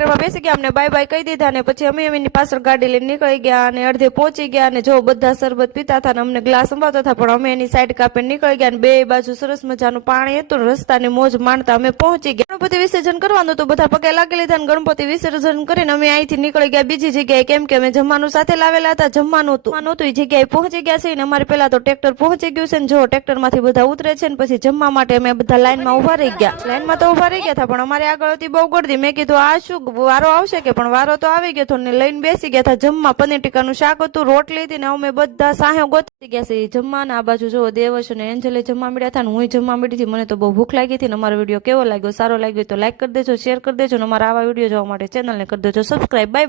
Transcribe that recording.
જમવા બેસી ગયા, અમને બાય બાય કહી દીધા અને પછી અમે એમની પાછળ ગાડી લઈને નીકળી ગયા અને અડધે પહોંચી ગયા અને જો બધા શરબત પીતા હતા ને અમને ગ્લાસ સંભાળતા હતા, પણ અમે એની સાઈડ કાપીને નીકળી ગયા અને બે બાજુ સરસ મજાનું પાણી હતું રસ્તાની મોજ માણતા અમે પહોંચી ગયા. ગણપતિ વિસર્જન કરવાનું તો બધા પગે લાગી લીધા ગણપતિ વિસર્જન કરીને અમે અહીંથી નીકળી ગયા. બીજી જગ્યાએ કેમ કે અમે જમવાનું સાથે લાવેલા હતા, જમવાનું હતું. નહોતું હતું, એ જગ્યાએ પહોંચી ગયા છે ને અમારે પેલા તો ટ્રેક્ટર પહોંચી ગયું છે ને જો ટ્રેક્ટરમાંથી બધા ઉતરે છે ને પછી જમવા માટે અમે બધા લાઈનમાં ઊભા રહી ગયા. લાઈનમાં તો ઊભા રહી ગયા હતા, પણ અમારી આગળ હતી બહુ ગળદી મેં કીધું, આ શું વારો આવશે કે? પણ વારો તો આવી ગયો હતો ને લઈને બેસી ગયા હતા. જમવા પનીર ટીકાનું શાક હતું, રોટલી હતી ને અમે બધા સાહે ગોતી ગયા છે જમવા ને આ બાજુ જો દેવશ અને એન્જલે જમવા મળ્યા હતા ને હું જમવા મળી હતી. મને તો બહુ ભૂખ લાગી હતી ને અમારો વીડિયો કેવો લાગ્યો? સારો લાગ્યો? તો લાઈક કરી દેજો શેર કરી દેજો ને અમારા આવા વીડિયો જોવા માટે ચેનલને કરી દેજો. Subscribe by